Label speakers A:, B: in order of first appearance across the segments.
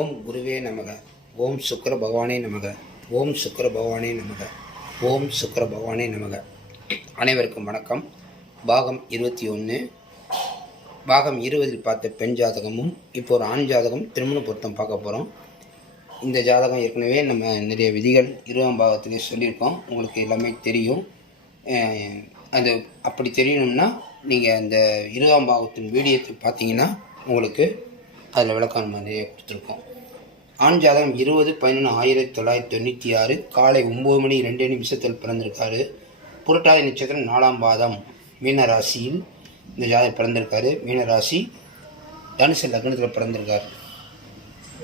A: ஓம் குருவே நமக. ஓம் சுக்கர பகவானே நமக. ஓம் சுக்கர பகவானே நமக. ஓம் சுக்கர பகவானே நமக. அனைவருக்கும் வணக்கம். பாகம் இருபத்தி ஒன்று பாகம் இருபதில் பார்த்த பெண் ஜாதகமும் இப்போ ஒரு ஆண் ஜாதகம் திருமண பொருத்தம் பார்க்க போகிறோம் இந்த ஜாதகம் ஏற்கனவே நம்ம நிறைய விதிகள் இருபதாம் பாகத்துலேயே சொல்லியிருக்கோம். உங்களுக்கு எல்லாமே தெரியும். அது அப்படி தெரியணும்னா நீங்கள் அந்த இருபதாம் பாகத்தின் வீடியோத்தை பார்த்தீங்கன்னா உங்களுக்கு அதில் விளக்கம் நிறைய கொடுத்துருக்கோம். ஆண் ஜாதகம் இருபது பதினொன்று ஆயிரத்தி தொள்ளாயிரத்தி தொண்ணூற்றி ஆறு. காலை ஒம்பது மணி ரெண்டு நிமிஷத்தில் பிறந்திருக்காரு. புரட்டாதி நட்சத்திரம் நாலாம் பாதம் மீனராசியில் இந்த ஜாதகம் பிறந்திருக்காரு. மீனராசி தனுசு லக்னத்தில் பிறந்திருக்கார்.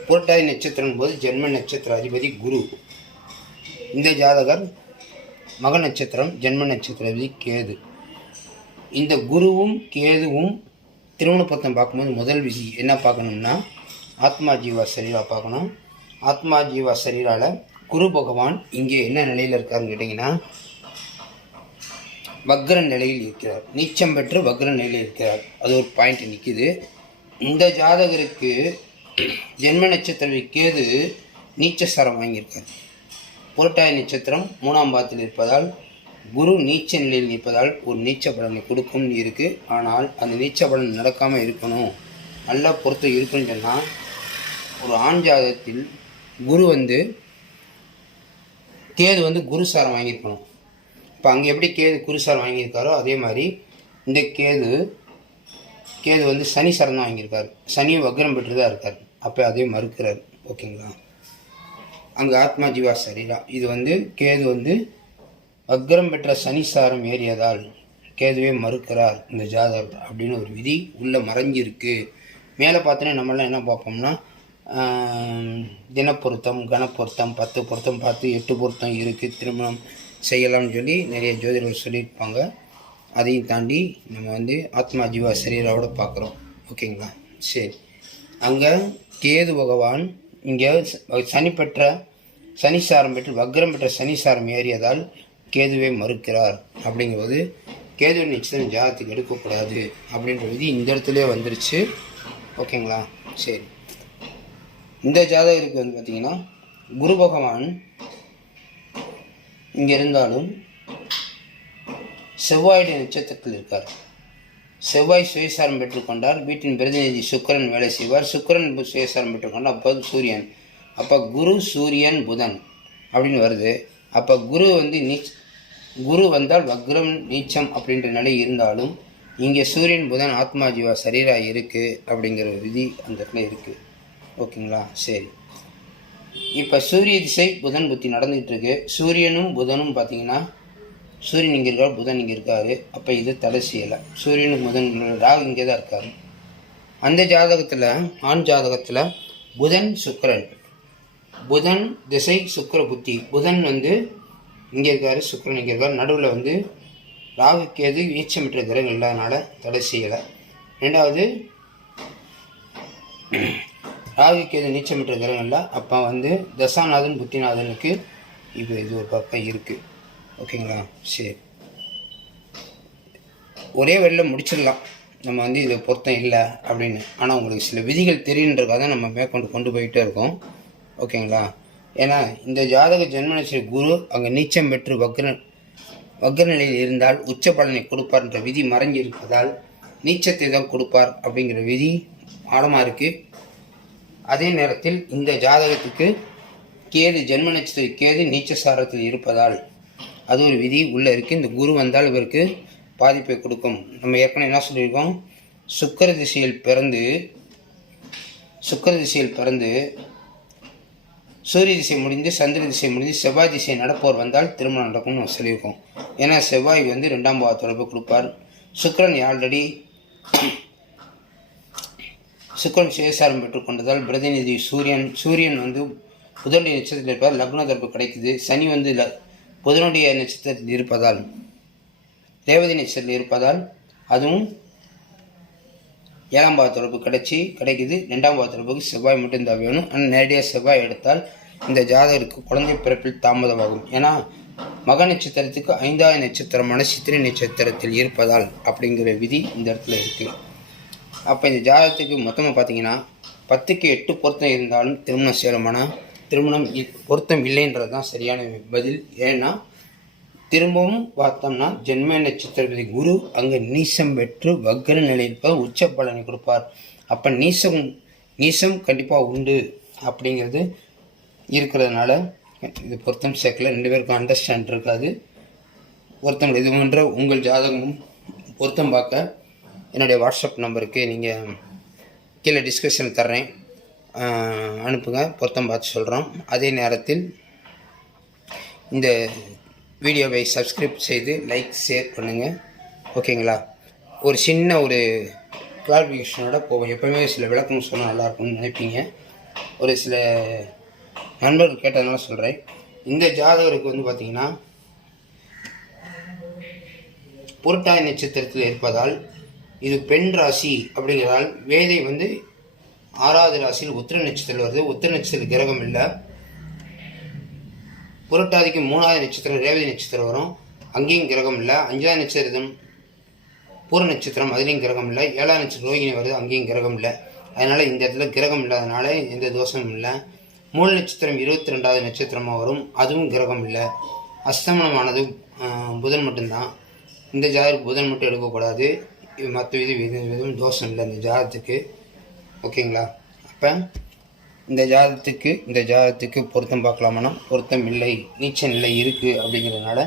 A: புரட்டாதி நட்சத்திரம் போது ஜென்ம நட்சத்திர அதிபதி குரு. இந்த ஜாதகர் மக நட்சத்திரம் ஜென்ம நட்சத்திர அதிபதி கேது. இந்த குருவும் கேதுவும் திருமண பத்தம் பார்க்கும்போது முதல் விதி என்ன பார்க்கணும்னா ஆத்மா ஜீவா சரீரா பார்க்கணும். ஆத்மா ஜீவா சரீரால குரு பகவான் இங்கே என்ன நிலையில் இருக்காருன்னு கேட்டிங்கன்னா வக்ர நிலையில் இருக்கிறார். நீச்சம் பெற்று வக்ர நிலையில் இருக்கிறார். அது ஒரு பாயிண்ட் நிற்கிது இந்த ஜாதகருக்கு ஜென்ம நட்சத்திர கேது நீச்சசாரம் வாங்கியிருக்கார். புரட்டாய நட்சத்திரம் மூணாம் பாதத்தில் இருப்பதால் குரு நீச்ச நிலையில் நிற்பதால் ஒரு நீச்ச பலனை கொடுக்கும்னு இருக்குது ஆனால் அந்த நீச்ச பலன் நடக்காமல் இருக்கணும். நல்லா பொறுத்து இருக்குன்னு சொன்னால் ஒரு ஆண் ஜாதகத்தில் குரு வந்து கேது வந்து குருசாரம் வாங்கியிருக்கணும். இப்போ அங்கே எப்படி கேது குருசாரம் வாங்கியிருக்காரோ அதே மாதிரி இந்த கேது கேது வந்து சனி சாரம் தான் வாங்கியிருக்காரு. சனியும் வக்ரம் பெற்று தான் இருக்கார். அப்போ அதே மறுக்கிறார். ஓகேங்களா? அங்கே ஆத்மா ஜீவா சரீரா. இது வந்து கேது வந்து வக்ரம் பெற்ற சனி சாரம் ஏறியதால் கேதுவே மறுக்கிறார் இந்த ஜாதகர் அப்படின்னு ஒரு விதி உள்ளே மறைஞ்சிருக்கு. மேலே பார்த்தோன்னா நம்மளாம் என்ன பார்ப்போம்னா தினப்பொருத்தம் கனப்பொருத்தம் பத்து பொருத்தம் பார்த்து எட்டு பொருத்தம் இருக்குது திருமணம் செய்யலாம்னு சொல்லி நிறைய ஜோதிடர்கள் சொல்லியிருப்பாங்க. அதையும் தாண்டி நம்ம வந்து ஆத்மா ஜீவா சரீராவோட பார்க்குறோம். ஓகேங்களா? சரி. அங்கே கேது பகவான் இங்கே சனி பெற்ற சனிசாரம் பெற்று வக்ரம் பெற்ற சனிசாரம் ஏறியதால் கேதுவை மறுக்கிறார். அப்படிங்கும்போது கேது நிச்சயம் ஜாதத்துக்கு எடுக்கக்கூடாது அப்படின்ற விதி இந்த இடத்துலயே வந்துருச்சு. ஓகேங்களா? சரி. இந்த ஜாதகருக்கு வந்து பார்த்தீங்கன்னா குரு பகவான் இங்கே இருந்தாலும் செவ்வாயுடைய நட்சத்திரத்தில் இருக்கார். செவ்வாய் சுயசாரம் பெற்றுக்கொண்டார் வீட்டின் பிரதிநிதி சுக்கிரன் வேலை செய்வார். சுக்கரன் பு- சுயசாரம் பெற்றுக்கொண்டார் அப்போ சூரியன். அப்போ குரு சூரியன் புதன் அப்படின்னு வருது. அப்போ குரு வந்து நீச் குரு வந்தால் வக்ரம் நீச்சம் அப்படின்ற நிலை இருந்தாலும் இங்கே சூரியன் புதன் ஆத்மா ஜீவா சரீராக இருக்குது அப்படிங்கிற விதி அந்த இடத்துல இருக்குது ஓகேங்களா? சரி. இப்போ சூரிய திசை புதன் புத்தி நடந்துகிட்டு இருக்கு. சூரியனும் புதனும் பார்த்தீங்கன்னா சூரியன் இங்கே இருக்கார் புதன் இங்கே இருக்காரு. அப்போ இது தடை செய்யலை. சூரியனும் புதன் ராகு இங்கே தான் இருக்காரு. அந்த ஜாதகத்தில் ஆண் ஜாதகத்தில் புதன் சுக்கரன். புதன் திசை சுக்கர புத்தி. புதன் வந்து இங்கே இருக்காரு சுக்கரன் இங்கே இருக்கார். நடுவில் வந்து ராகு கேது வீச்சமற்ற கிரகங்கள் இல்லாதனால தடை செய்யலை. ரெண்டாவது ராகு கேது நீச்சமற்ற பெற்ற அப்போ வந்து தசாநாதன் புத்திநாதனுக்கு இப்போ இது ஒரு பக்கம் இருக்குது ஓகேங்களா? சரி. ஒரே வழியில் முடிச்சிடலாம். நம்ம வந்து இது பொருத்தம் இல்லை அப்படின்னு. ஆனால் உங்களுக்கு சில விதிகள் தெரியுன்றக்காக தான் நம்ம மேற்கொண்டு கொண்டு போயிட்டே இருக்கோம். ஓகேங்களா? ஏன்னா இந்த ஜாதக ஜென்மநட்சத்திர குரு அங்கே நீச்சம் பெற்று வக்ர வக்ர நிலையில் இருந்தால் உச்ச பலனை கொடுப்பார்ன்ற விதி மறைஞ்சிருப்பதால் நீச்சத்தை தான் கொடுப்பார் அப்படிங்கிற விதி ஆழமாக இருக்குது அதே நேரத்தில் இந்த ஜாதகத்துக்கு கேது ஜென்ம நட்சத்திர கேது நீச்சசாரத்தில் இருப்பதால் அது ஒரு விதி. உள்ளே இருக்குது இந்த குரு வந்தால் இவருக்கு பாதிப்பை கொடுக்கும். நம்ம ஏற்கனவே என்ன சொல்லியிருக்கோம்? சுக்கர திசையில் பிறந்து சுக்கர திசையில் பிறந்து சூரிய திசை முடிந்து சந்திர திசை முடிந்து செவ்வாய் திசை நடப்போர் வந்தால் திருமணம் நடக்கும்னு நம்ம சொல்லியிருக்கோம். ஏன்னா செவ்வாய் வந்து ரெண்டாம் பாவ தொடர்பு கொடுப்பார். சுக்கரன் ஆல்ரெடி சுக்கரன் சுயசாரம் பெற்றுக்கொண்டதால் பிரதிநிதி சூரியன் சூரியன் வந்து புதனுடைய நட்சத்திரத்தில் இருப்பதால் லக்ன தொடர்பு கிடைக்குது சனி வந்து ல புதனுடைய நட்சத்திரத்தில் இருப்பதால் ரேவதி நட்சத்திரத்தில் இருப்பதால் அதுவும் ஏழாம் பாவ தொடர்பு கிடைச்சி கிடைக்குது. ரெண்டாம் பாவ தொடர்புக்கு செவ்வாய் மட்டும் தான் வேணும். ஆனால் நேரடியாக செவ்வாய் எடுத்தால் இந்த ஜாதகருக்கு குழந்தை பிறப்பில் தாமதமாகும். ஏன்னா மக நட்சத்திரத்துக்கு ஐந்தாவது நட்சத்திரமான சித்திரை நட்சத்திரத்தில் இருப்பதால் அப்படிங்கிற விதி இந்த இடத்துல இருக்குது அப்போ இந்த ஜாதகத்துக்கு மொத்தமாக பார்த்தீங்கன்னா பத்துக்கு எட்டு பொருத்தம் இருந்தாலும் திருமணம் சேருமானா? திருமணம் பொருத்தம் இல்லைன்றது தான் சரியான பதில். ஏன்னா திரும்பவும் பார்த்தோம்னா ஜென்ம நட்சத்திரபதி குரு அங்கே நீசம் பெற்று வக்கர நிலையில் உச்ச பலனை கொடுப்பார். அப்போ நீசம் நீசம் கண்டிப்பாக உண்டு அப்படிங்கிறது இருக்கிறதுனால இது பொருத்தம் சேர்க்கல. ரெண்டு பேருக்கும் அண்டர்ஸ்டாண்ட் இருக்காது. பொருத்தம் இது போன்ற உங்கள் ஜாதகமும் பொருத்தம் பார்க்க என்னுடைய வாட்ஸ்அப் நம்பருக்கு நீங்கள் கீழே டிஸ்கிரிப்ஷன் தர்றேன். அனுப்புங்க. பொருத்தம் பார்த்து சொல்கிறோம் அதே நேரத்தில் இந்த வீடியோவை சப்ஸ்கிரைப் செய்து லைக் ஷேர் பண்ணுங்கள் ஓகேங்களா ஒரு சின்ன ஒரு கிளாரிஃபிகேஷனோட போவோம். எப்போவுமே சில விளக்கம் சொன்னால் நல்லாயிருக்கும்னு நினைப்பீங்க. ஒரு சில நண்பர்கள் கேட்டதுனால சொல்கிறேன் இந்த ஜாதகருக்கு வந்து பார்த்திங்கன்னா புரட்டாதி நட்சத்திரத்தில் இருப்பதால் இது பெண் ராசி அப்படிங்கிறதால் வேதை வந்து ஆறாவது ராசியில் உத்திர நட்சத்திரம் வருது. உத்திர நட்சத்திர கிரகம் இல்லை. புரட்டாதிக்கு மூணாவது நட்சத்திரம் ரேவதி நட்சத்திரம் வரும். அங்கேயும் கிரகம் இல்லை. அஞ்சாவது நட்சத்திரம் பூர நட்சத்திரம் அதுலேயும் கிரகம் இல்லை. ஏழாவது நட்சத்திரம் ரோகிணி வருது. அங்கேயும் கிரகம் இல்லை. அதனால் இந்த இடத்துல கிரகம் இல்லாதனால எந்த தோஷமும் இல்லை. மூல நட்சத்திரம் இருபத்தி ரெண்டாவது நட்சத்திரமாக வரும். அதுவும் கிரகம் இல்லை. அஸ்தமனமானது புதன் மட்டும்தான். இந்த ஜாதகம் புதன் மட்டும் எடுக்கக்கூடாது. இது மற்ற இது வித எதுவும் தோஷம் இல்லை. இந்த ஜாதத்துக்கு ஓகேங்களா? அப்போ இந்த ஜாதத்துக்கு இந்த ஜாதத்துக்கு பொருத்தம் பார்க்கலாமான்னா பொருத்தம் இல்லை. நீச்ச நிலை இருக்குது அப்படிங்கிறதுனால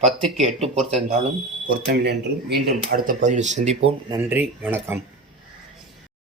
A: பத்துக்கு எட்டு பொருத்தம் இருந்தாலும் பொருத்தம் இல்லை என்று மீண்டும் அடுத்த பதிவில் சந்திப்போம். நன்றி வணக்கம்.